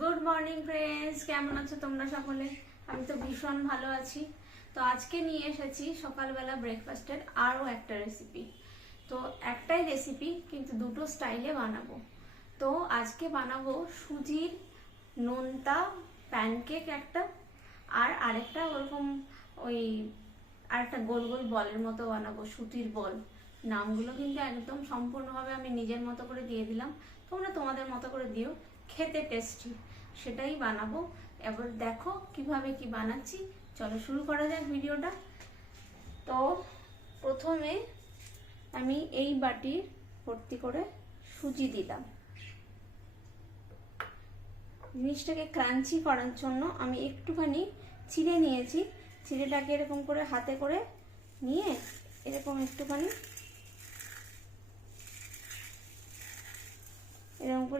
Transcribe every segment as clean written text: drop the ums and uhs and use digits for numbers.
Good morning friends, কেমন আছো তোমরা সকলে? আমি তো ভীষণ ভালো আছি। তো আজকে নিয়ে এসেছি সকালবেলা ব্রেকফাস্টের আরও একটা রেসিপি। তো একটাই রেসিপি কিন্তু দুটো স্টাইলে বানাবো। তো আজকে বানাবো সুজির নোনতা প্যানকেক একটা, আর আরেকটা ওরকম ওই আরেকটা গোল গোল বলের মতো বানাবো, সুতির বল। নামগুলো কিন্তু একদম সম্পূর্ণভাবে আমি নিজের মতো করে দিয়ে দিলাম, তোমরা তোমাদের মতো করে দিও। খেতে টেস্টি, সেটাই বানাবো। এবার দেখো কিভাবে কি বানাচ্ছি। চলো শুরু করা যাক ভিডিওটা। তো প্রথমে আমি এই বাটির ভর্তি করে সুজি দিলাম। জিনিসটাকে ক্রাঞ্চি করার জন্য আমি একটুখানি চিড়ে নিয়েছি। চিড়েটাকে এরকম করে হাতে করে নিয়ে এরকম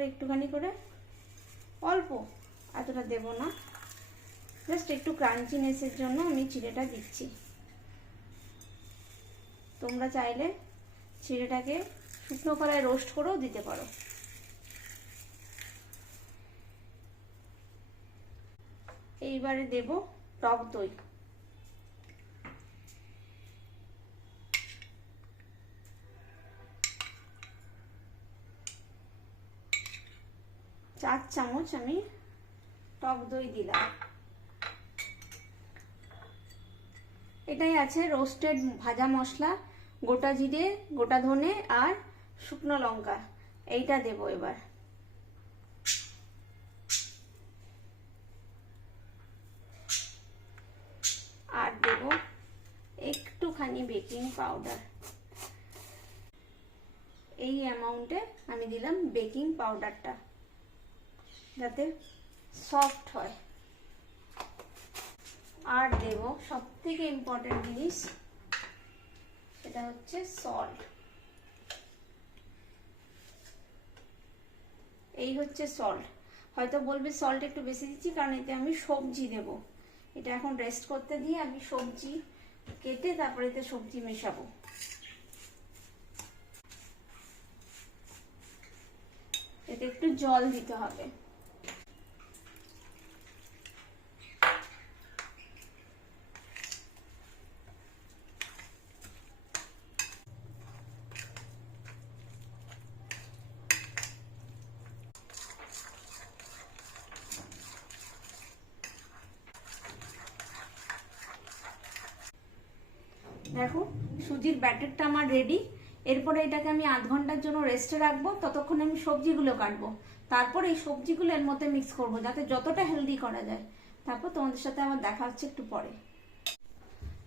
একটুখানি করে অল্প, এতটা দেব না, জাস্ট একটু ক্রাঞ্চিনেসের জন্য আমি চিড়েটা দিচ্ছি। তোমরা চাইলে চিড়েটাকে শুকনো কড়ায় রোস্ট করেও দিতে পারো। এইবারে দেব টক দই। চার চামচ আমি টক দই দিলাম। এটাই আছে রোস্টেড ভাজা মশলা, গোটা জিরে, গোটা ধনে আর শুকনো লঙ্কা, এইটা দেব এবার। আর দেব একটুখানি বেকিং পাউডার। এই অ্যামাউন্টে আমি দিলাম বেকিং পাউডারটা, যাতে সফট হয়। আর দেব সবথেকে ইম্পর্টেন্ট জিনিস, সেটা হচ্ছে সল্ট। এই হচ্ছে সল্ট। হয়তো বলবে সল্ট একটু বেশি দিচ্ছি, কারণ এতে আমি সবজি দেব। এটা এখন রেস্ট করতে দিয়ে আমি সবজি কেটে তারপরে এতে সবজি মেশাবো। এতে একটু জল দিতে হবে। দেখো সুজির ব্যাটারটা আমার রেডি। এরপরে এটাকে আমি আধ ঘন্টার জন্য রেস্টে রাখবো। ততক্ষণ আমি সবজিগুলো কাটবো, তারপর এই সবজিগুলো এর মধ্যে মিক্স করবো, যাতে যতটা হেলদি করা যায়। তারপর তোমাদের সাথে আমার দেখা হচ্ছে একটু পরে।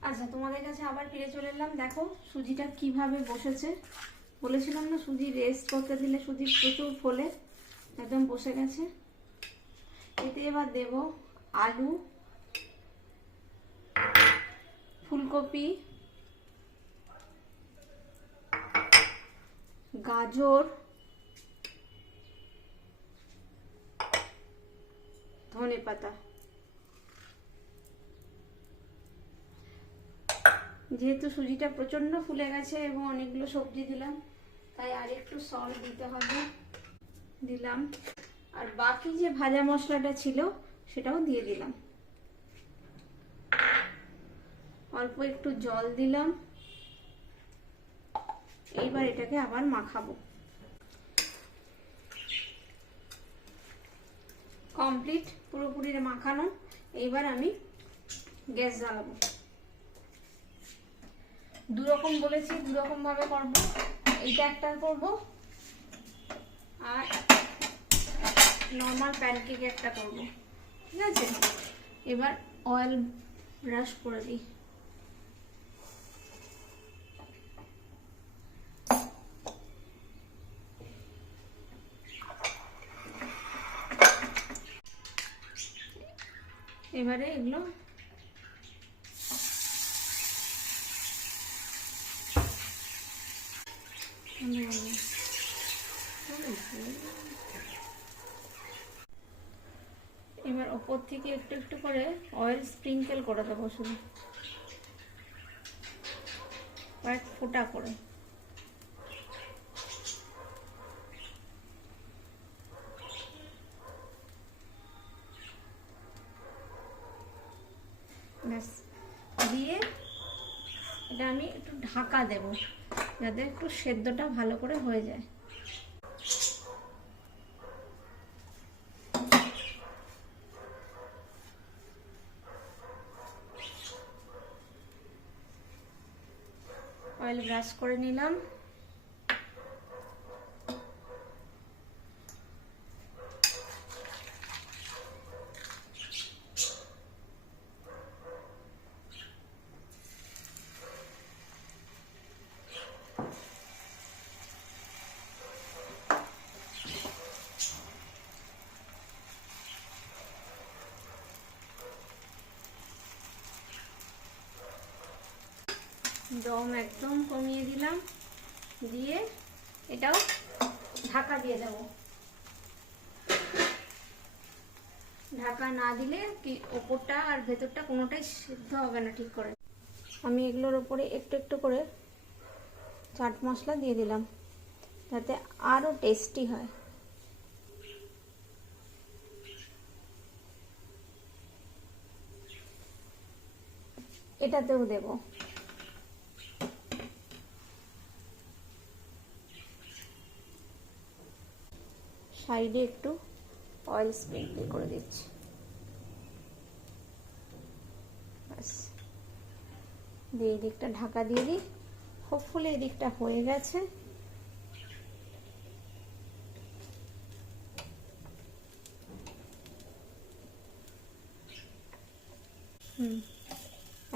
আচ্ছা, তোমাদের কাছে আবার ফিরে চলে এলাম। দেখো সুজিটা কিভাবে বসেছে। বলেছিলাম না সুজি রেস্ট করতে দিলে সুজি প্রচুর ফোলে, একদম বসে গেছে। এতে এবার দেব আলু, ফুলকপি, গাজর, ধনেপাতা। যেহেতু সুজিটা প্রচন্ড ফুলে গেছে এবং অনেকগুলো সবজি দিলাম, তাই আর একটু সল্ট দিতে হবে, দিলাম। আর বাকি যে ভাজা মশলাটা ছিল সেটাও দিয়ে দিলাম। অল্প একটু জল দিলাম। এইবার এটাকে আবার মাখাবো। কমপ্লিট, পুরোপুরি মাখানো। এইবার আমি গ্যাস জ্বালাবো। দুরকম বলেছি, দুরকম ভাবে করবো। এইটা একটা করবো, আর নর্মাল প্যানকেক একটা করবো, ঠিক আছে? এবার অয়েল ব্রাশ করে দিই। এবারে এগুলো এবার ওপর থেকে একটু একটু করে অয়েল স্প্রিঙ্কেল করে দেবো, শুধু কয়েক ফোঁটা করে। ব্যাস, দিয়ে এটা আমি একটু ঢাকা দেব যাতে একটু সেদ্ধটা ভালো করে হয়ে যায়। অয়েল ব্রাশ করে নিলাম। দম একদম কমিয়ে দিলাম, দিয়ে এটাও ঢাকা দিয়ে দেব। ঢাকা না দিলে কি ওপরটা আর ভেতরটা কোনোটাই সিদ্ধ হবে না ঠিক করে। আমি এগুলোর উপরে একটু একটু করে চাট মশলা দিয়ে দিলাম যাতে আরো টেস্টি হয়। এটাতেও দেব। সাইডে একটু অয়েল স্প্রিঙ্কল করে দিচ্ছি। ব্যাস, দিয়ে এই দিকটা ঢাকা দিয়ে দিই। হোপফুলি এই দিকটা হয়ে গেছে।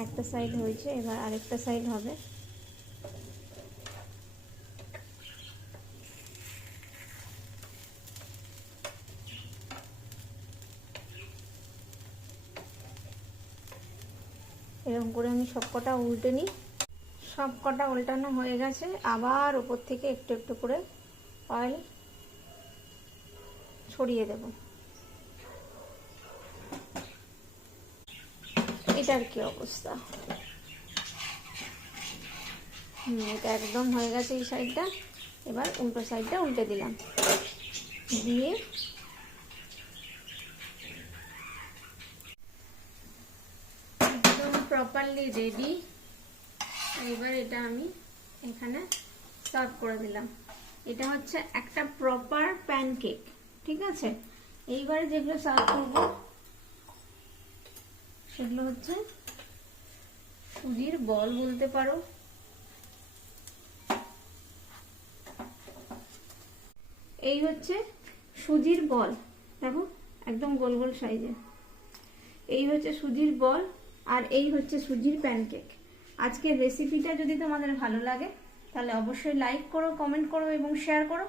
একটা সাইড হয়েছে, এবার আরেকটা সাইড হবে। এরকম করে আমি সবকটা উল্টে নিই। সবকটা উল্টানো হয়ে গেছে, আবার উপর থেকে একটু একটু করে অয়েল ছড়িয়ে দেব। এটার কি অবস্থা? এটা একদম হয়ে গেছে এই সাইডটা। এবার উল্টো সাইডটা উল্টে দিলাম, দিয়ে একদম প্রপারলি রেডি। এবার এটা আমি এখানে সার্ভ করে দিলাম। এটা হচ্ছে একটা প্রপার প্যানকেক, ঠিক আছে। এইবারে যেগুলো সার্ভ করব সেগুলো হচ্ছে সুজির বল বলতে পারো। এই হচ্ছে সুজির বল, দেখো একদম গোল গোল সাইজের। এই হচ্ছে সুজির বল, আর এই হচ্ছে সুজির প্যানকেক। আজকের রেসিপিটা যদি তোমাদের ভালো লাগে তাহলে অবশ্যই লাইক করো, কমেন্ট করো এবং শেয়ার করো।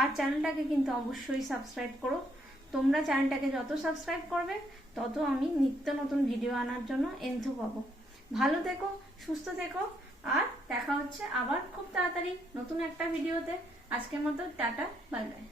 আর চ্যানেলটাকে কিন্তু অবশ্যই সাবস্ক্রাইব করো। তোমরা চ্যানেলটাকে যত সাবস্ক্রাইব করবে তত আমি নিত্য নতুন ভিডিও আনার জন্য এন্থু পাবো। ভালো থেকো, সুস্থ থেকো, আর দেখা হচ্ছে আবার খুব তাড়াতাড়ি নতুন একটা ভিডিওতে। আজকের মতো টাটা, বাই বাই।